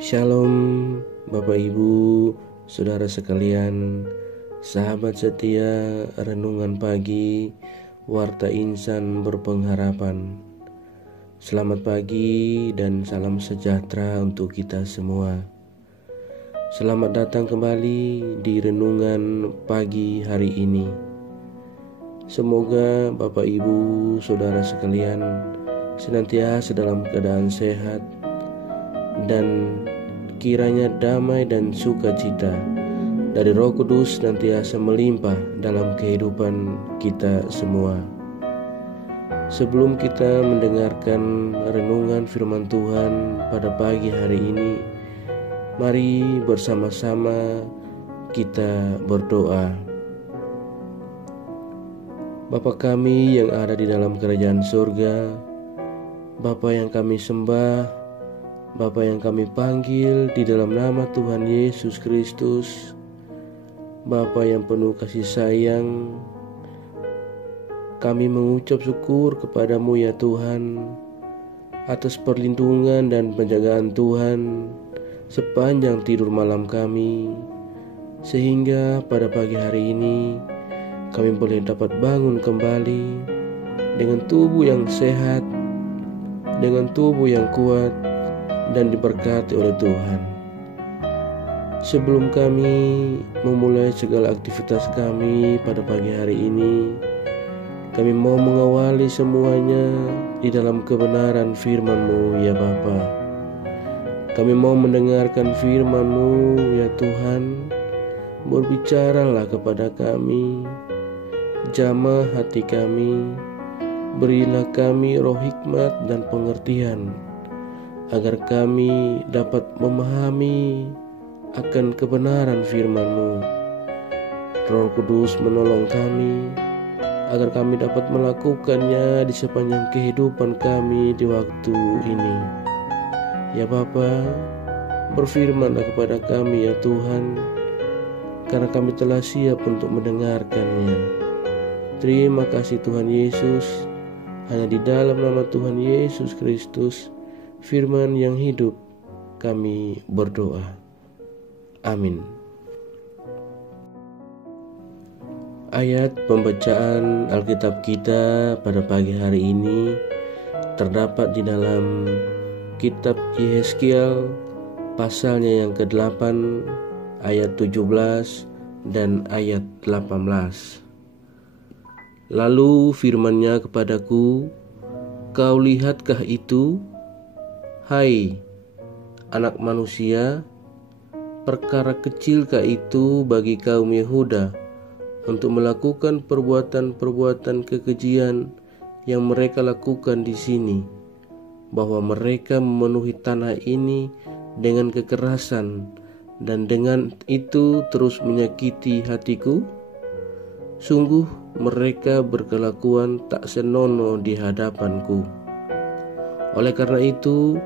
Shalom Bapak Ibu, Saudara sekalian, sahabat setia Renungan Pagi, Warta Insan Berpengharapan. Selamat pagi dan salam sejahtera untuk kita semua. Selamat datang kembali di Renungan Pagi hari ini. Semoga Bapak Ibu, Saudara sekalian senantiasa dalam keadaan sehat, dan kiranya damai dan sukacita dari Roh Kudus senantiasa melimpah dalam kehidupan kita semua. Sebelum kita mendengarkan renungan firman Tuhan pada pagi hari ini, mari bersama-sama kita berdoa. Bapa kami yang ada di dalam kerajaan surga, Bapa yang kami sembah, Bapa yang kami panggil di dalam nama Tuhan Yesus Kristus, Bapa yang penuh kasih sayang, kami mengucap syukur kepadamu ya Tuhan atas perlindungan dan penjagaan Tuhan sepanjang tidur malam kami, sehingga pada pagi hari ini kami boleh dapat bangun kembali dengan tubuh yang sehat, dengan tubuh yang kuat dan diberkati oleh Tuhan. Sebelum kami memulai segala aktivitas kami pada pagi hari ini, kami mau mengawali semuanya di dalam kebenaran firman-Mu ya Bapa. Kami mau mendengarkan firman-Mu ya Tuhan. Berbicaralah kepada kami, jamah hati kami, berilah kami roh hikmat dan pengertian, agar kami dapat memahami akan kebenaran firman-Mu. Roh Kudus menolong kami, agar kami dapat melakukannya di sepanjang kehidupan kami di waktu ini. Ya Bapa, berfirmanlah kepada kami ya Tuhan, karena kami telah siap untuk mendengarkannya. Terima kasih Tuhan Yesus, hanya di dalam nama Tuhan Yesus Kristus, firman yang hidup, kami berdoa. Amin. Ayat pembacaan Alkitab kita pada pagi hari ini terdapat di dalam kitab Yehezkiel pasalnya yang ke-8 ayat 17 dan ayat 18. Lalu firman-Nya kepadaku, "Kau lihatkah itu? Hai anak manusia, perkara kecilkah itu bagi kaum Yehuda untuk melakukan perbuatan-perbuatan kekejian yang mereka lakukan di sini, bahwa mereka memenuhi tanah ini dengan kekerasan dan dengan itu terus menyakiti hatiku? Sungguh mereka berkelakuan tak senonoh di hadapanku. Oleh karena itu,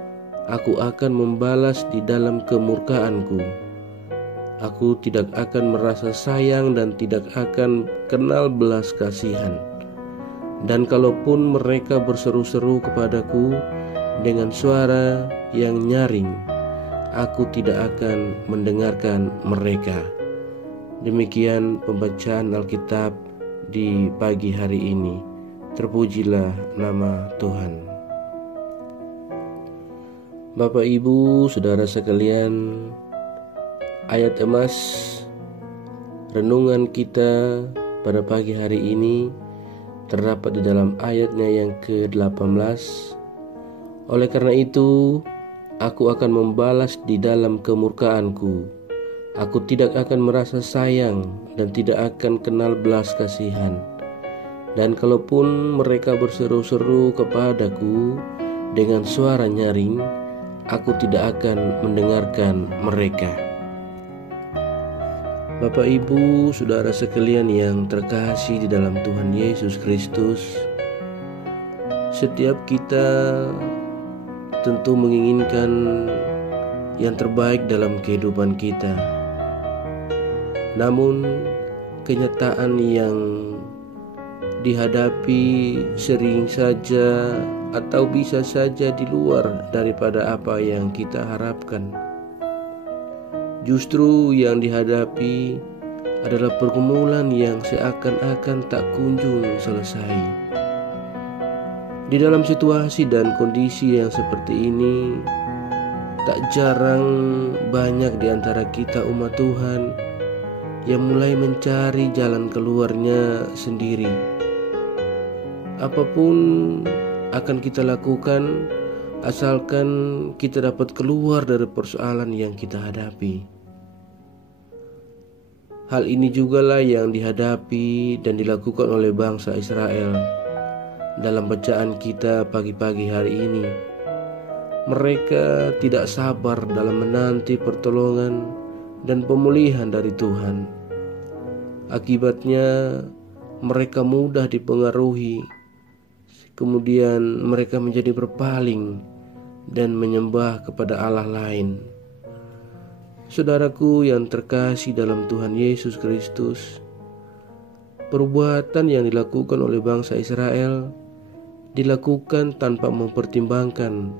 aku akan membalas di dalam kemurkaanku. Aku tidak akan merasa sayang dan tidak akan kenal belas kasihan. Dan kalaupun mereka berseru-seru kepadaku dengan suara yang nyaring, aku tidak akan mendengarkan mereka." Demikian pembacaan Alkitab di pagi hari ini. Terpujilah nama Tuhan. Bapak Ibu, Saudara sekalian, ayat emas renungan kita pada pagi hari ini terdapat di dalam ayatnya yang ke-18. Oleh karena itu, aku akan membalas di dalam kemurkaanku. Aku tidak akan merasa sayang dan tidak akan kenal belas kasihan. Dan kalaupun mereka berseru-seru kepadaku dengan suara nyaring, aku tidak akan mendengarkan mereka. Bapak Ibu, Saudara sekalian yang terkasih di dalam Tuhan Yesus Kristus, setiap kita tentu menginginkan yang terbaik dalam kehidupan kita. Namun kenyataan yang dihadapi sering saja atau bisa saja di luar daripada apa yang kita harapkan. Justru yang dihadapi adalah pergumulan yang seakan-akan tak kunjung selesai. Di dalam situasi dan kondisi yang seperti ini, tak jarang banyak di antara kita umat Tuhan yang mulai mencari jalan keluarnya sendiri. Apapun akan kita lakukan asalkan kita dapat keluar dari persoalan yang kita hadapi. Hal ini jugalah yang dihadapi dan dilakukan oleh bangsa Israel dalam bacaan kita pagi-pagi hari ini. Mereka tidak sabar dalam menanti pertolongan dan pemulihan dari Tuhan. Akibatnya mereka mudah dipengaruhi, kemudian mereka menjadi berpaling dan menyembah kepada Allah lain. Saudaraku yang terkasih dalam Tuhan Yesus Kristus, perbuatan yang dilakukan oleh bangsa Israel dilakukan tanpa mempertimbangkan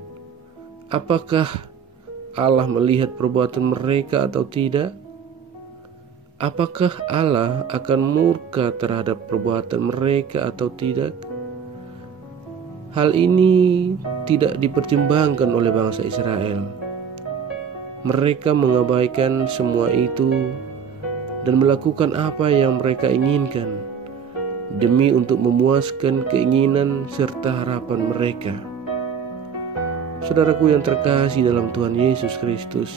apakah Allah melihat perbuatan mereka atau tidak. Apakah Allah akan murka terhadap perbuatan mereka atau tidak? Hal ini tidak dipertimbangkan oleh bangsa Israel. Mereka mengabaikan semua itu dan melakukan apa yang mereka inginkan demi untuk memuaskan keinginan serta harapan mereka. Saudaraku yang terkasih dalam Tuhan Yesus Kristus,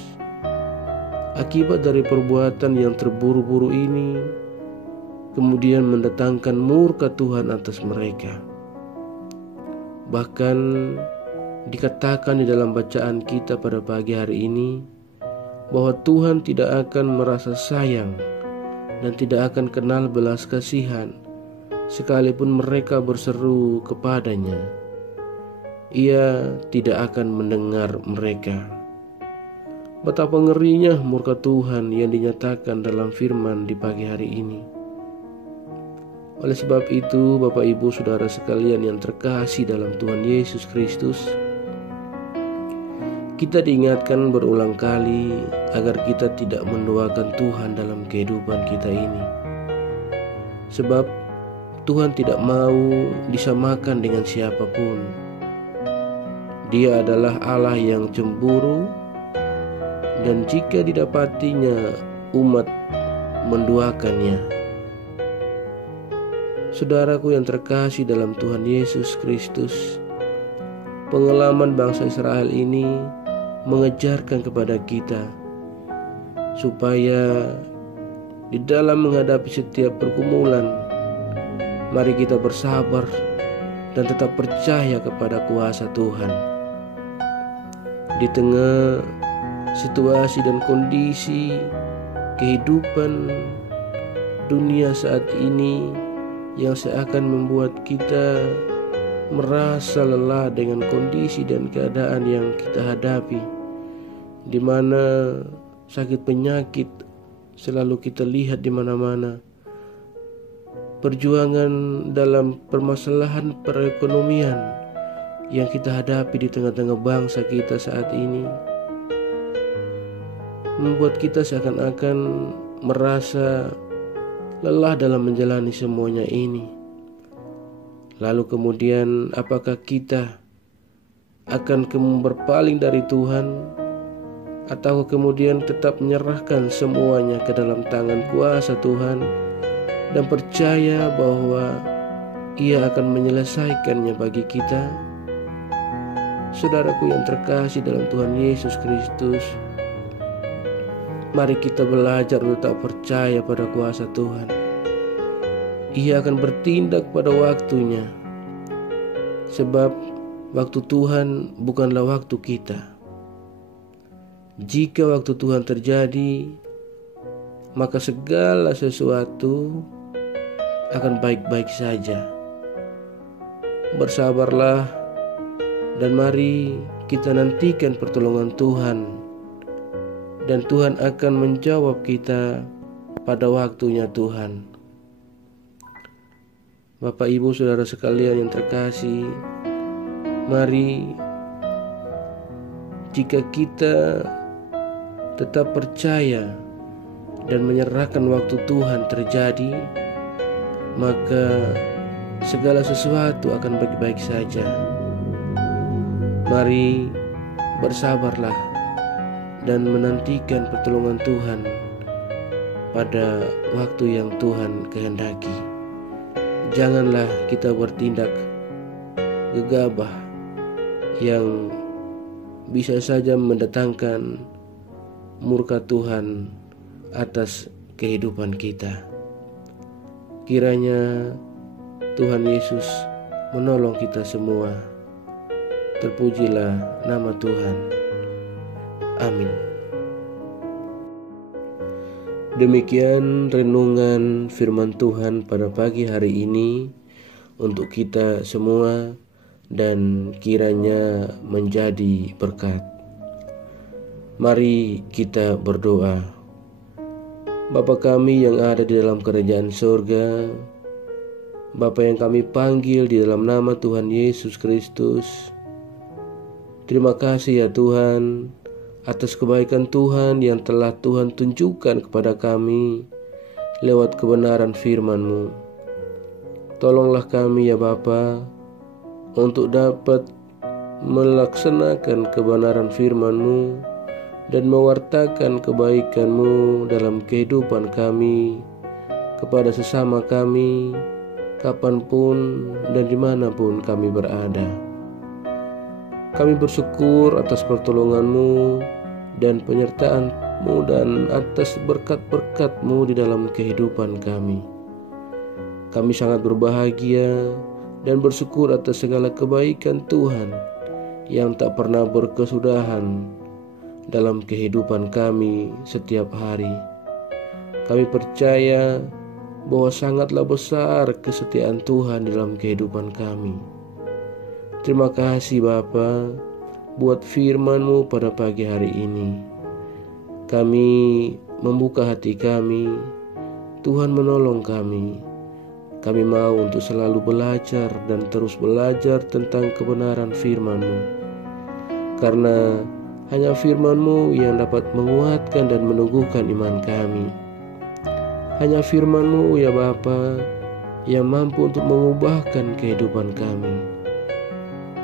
akibat dari perbuatan yang terburu-buru ini kemudian mendatangkan murka Tuhan atas mereka. Bahkan dikatakan di dalam bacaan kita pada pagi hari ini bahwa Tuhan tidak akan merasa sayang dan tidak akan kenal belas kasihan sekalipun mereka berseru kepadanya. Ia tidak akan mendengar mereka. Betapa ngerinya murka Tuhan yang dinyatakan dalam firman di pagi hari ini. Oleh sebab itu, Bapak Ibu Saudara sekalian yang terkasih dalam Tuhan Yesus Kristus, kita diingatkan berulang kali agar kita tidak menduakan Tuhan dalam kehidupan kita ini. Sebab Tuhan tidak mau disamakan dengan siapapun. Dia adalah Allah yang cemburu, dan jika didapatinya umat menduakannya. Saudaraku yang terkasih dalam Tuhan Yesus Kristus, pengalaman bangsa Israel ini mengejarkan kepada kita supaya di dalam menghadapi setiap pergumulan, mari kita bersabar dan tetap percaya kepada kuasa Tuhan. Di tengah situasi dan kondisi kehidupan dunia saat ini yang seakan membuat kita merasa lelah dengan kondisi dan keadaan yang kita hadapi, di mana sakit penyakit selalu kita lihat di mana-mana. Perjuangan dalam permasalahan perekonomian yang kita hadapi di tengah-tengah bangsa kita saat ini membuat kita seakan-akan merasa lelah dalam menjalani semuanya ini. Lalu kemudian apakah kita akan berpaling dari Tuhan, atau kemudian tetap menyerahkan semuanya ke dalam tangan kuasa Tuhan dan percaya bahwa Ia akan menyelesaikannya bagi kita? Saudaraku yang terkasih dalam Tuhan Yesus Kristus, mari kita belajar untuk tak percaya pada kuasa Tuhan. Ia akan bertindak pada waktunya, sebab waktu Tuhan bukanlah waktu kita. Jika waktu Tuhan terjadi, maka segala sesuatu akan baik-baik saja. Bersabarlah dan mari kita nantikan pertolongan Tuhan, dan Tuhan akan menjawab kita pada waktunya Tuhan. Bapak Ibu Saudara sekalian yang terkasih, mari jika kita tetap percaya dan menyerahkan waktu Tuhan terjadi, maka segala sesuatu akan baik-baik saja. Mari bersabarlah dan menantikan pertolongan Tuhan pada waktu yang Tuhan kehendaki. Janganlah kita bertindak gegabah yang bisa saja mendatangkan murka Tuhan atas kehidupan kita. Kiranya Tuhan Yesus menolong kita semua. Terpujilah nama Tuhan. Amin. Demikian renungan firman Tuhan pada pagi hari ini untuk kita semua, dan kiranya menjadi berkat. Mari kita berdoa. Bapa kami yang ada di dalam kerajaan surga, Bapa yang kami panggil di dalam nama Tuhan Yesus Kristus, terima kasih ya Tuhan atas kebaikan Tuhan yang telah Tuhan tunjukkan kepada kami lewat kebenaran firman-Mu. Tolonglah kami ya Bapa untuk dapat melaksanakan kebenaran firman-Mu dan mewartakan kebaikan-Mu dalam kehidupan kami, kepada sesama kami, kapanpun dan dimanapun kami berada. Kami bersyukur atas pertolongan-Mu dan penyertaan-Mu dan atas berkat-berkat-Mu di dalam kehidupan kami. Kami sangat berbahagia dan bersyukur atas segala kebaikan Tuhan yang tak pernah berkesudahan dalam kehidupan kami setiap hari. Kami percaya bahwa sangatlah besar kesetiaan Tuhan dalam kehidupan kami. Terima kasih Bapa buat firman-Mu pada pagi hari ini. Kami membuka hati kami, Tuhan menolong kami. Kami mau untuk selalu belajar dan terus belajar tentang kebenaran firman-Mu, karena hanya firman-Mu yang dapat menguatkan dan meneguhkan iman kami. Hanya firman-Mu ya Bapa yang mampu untuk mengubahkan kehidupan kami.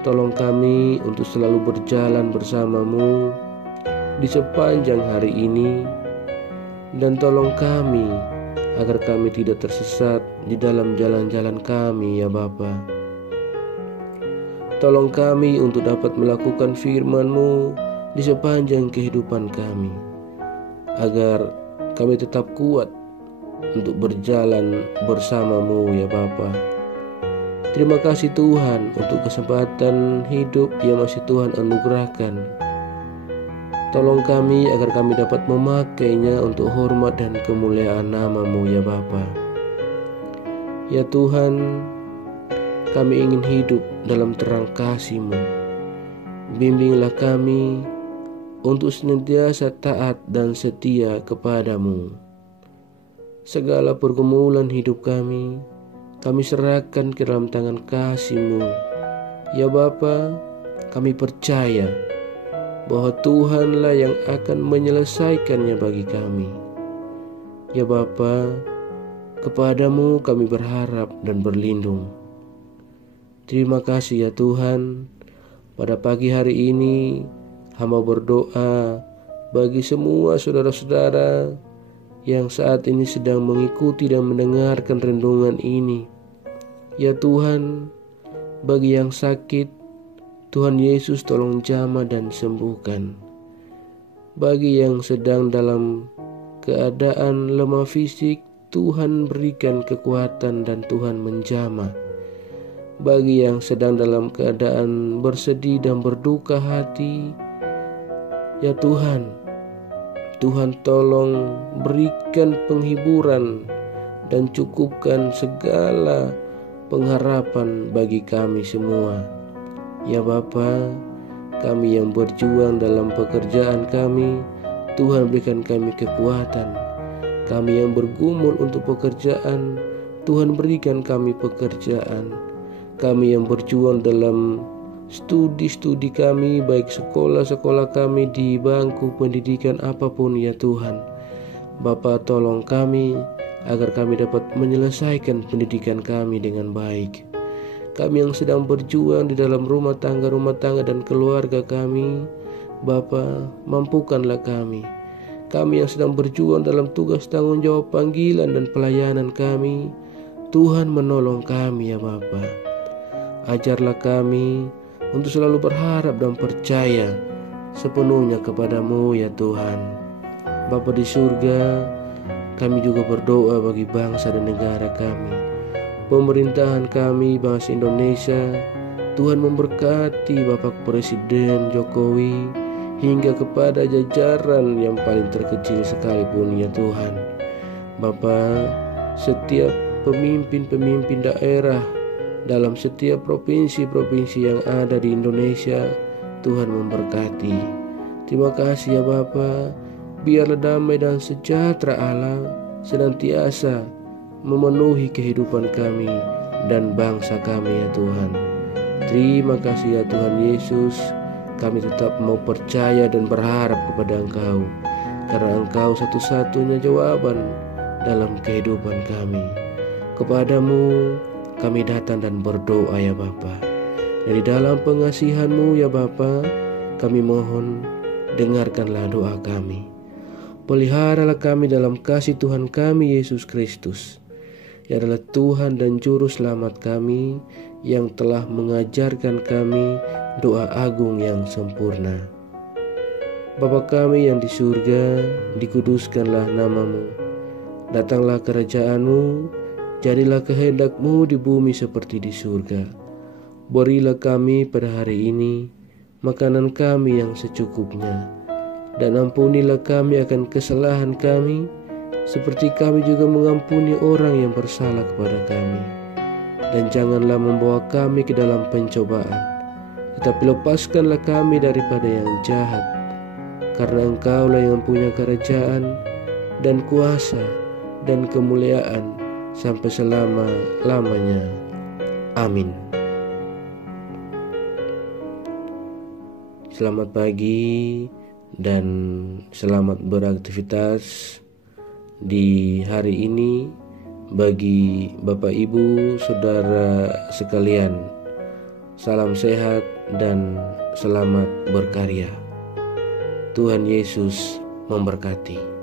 Tolong kami untuk selalu berjalan bersama-Mu di sepanjang hari ini, dan tolong kami agar kami tidak tersesat di dalam jalan-jalan kami ya Bapa. Tolong kami untuk dapat melakukan firman-Mu di sepanjang kehidupan kami, agar kami tetap kuat untuk berjalan bersama-Mu ya Bapa. Terima kasih Tuhan untuk kesempatan hidup yang masih Tuhan anugerahkan. Tolong kami agar kami dapat memakainya untuk hormat dan kemuliaan nama-Mu ya Bapa. Ya Tuhan, kami ingin hidup dalam terang kasih-Mu. Bimbinglah kami untuk senantiasa taat dan setia kepada-Mu. Segala pergumulan hidup kami serahkan ke dalam tangan kasih-Mu. Ya Bapa, kami percaya bahwa Tuhanlah yang akan menyelesaikannya bagi kami. Ya Bapa, kepada-Mu kami berharap dan berlindung. Terima kasih ya Tuhan. Pada pagi hari ini hamba berdoa bagi semua saudara-saudara yang saat ini sedang mengikuti dan mendengarkan renungan ini. Ya Tuhan, bagi yang sakit, Tuhan Yesus tolong jamah dan sembuhkan. Bagi yang sedang dalam keadaan lemah fisik, Tuhan berikan kekuatan dan Tuhan menjamah. Bagi yang sedang dalam keadaan bersedih dan berduka hati, ya Tuhan, Tuhan tolong berikan penghiburan dan cukupkan segala pengharapan bagi kami semua. Ya Bapa, kami yang berjuang dalam pekerjaan kami, Tuhan berikan kami kekuatan. Kami yang bergumul untuk pekerjaan, Tuhan berikan kami pekerjaan. Kami yang berjuang dalam studi-studi kami, baik sekolah-sekolah kami di bangku pendidikan apapun ya Tuhan. Bapa, tolong kami agar kami dapat menyelesaikan pendidikan kami dengan baik. Kami yang sedang berjuang di dalam rumah tangga dan keluarga kami, Bapa, mampukanlah kami. Kami yang sedang berjuang dalam tugas tanggung jawab panggilan dan pelayanan kami, Tuhan menolong kami ya Bapa. Ajarlah kami untuk selalu berharap dan percaya sepenuhnya kepadamu ya Tuhan. Bapa di surga, kami juga berdoa bagi bangsa dan negara kami, pemerintahan kami, bangsa Indonesia. Tuhan memberkati Bapak Presiden Jokowi hingga kepada jajaran yang paling terkecil sekalipun ya Tuhan. Bapa, setiap pemimpin-pemimpin daerah dalam setiap provinsi-provinsi yang ada di Indonesia, Tuhan memberkati. Terima kasih ya Bapa. Biarlah damai dan sejahtera Allah senantiasa memenuhi kehidupan kami dan bangsa kami ya Tuhan. Terima kasih ya Tuhan Yesus. Kami tetap mau percaya dan berharap kepada Engkau, karena Engkau satu-satunya jawaban dalam kehidupan kami. Kepadamu kami datang dan berdoa ya Bapa. Dari dalam pengasihan-Mu ya Bapa, kami mohon dengarkanlah doa kami. Peliharalah kami dalam kasih Tuhan kami Yesus Kristus, yang adalah Tuhan dan Juru Selamat kami, yang telah mengajarkan kami doa agung yang sempurna. Bapa kami yang di surga, dikuduskanlah nama-Mu. Datanglah kerajaan-Mu, jadilah kehendak-Mu di bumi seperti di surga. Berilah kami pada hari ini makanan kami yang secukupnya, dan ampunilah kami akan kesalahan kami, seperti kami juga mengampuni orang yang bersalah kepada kami. Dan janganlah membawa kami ke dalam pencobaan, tetapi lepaskanlah kami daripada yang jahat, karena Engkaulah yang punya kerajaan dan kuasa dan kemuliaan sampai selama-lamanya. Amin. Selamat pagi dan selamat beraktivitas di hari ini bagi Bapak Ibu Saudara sekalian. Salam sehat dan selamat berkarya. Tuhan Yesus memberkati.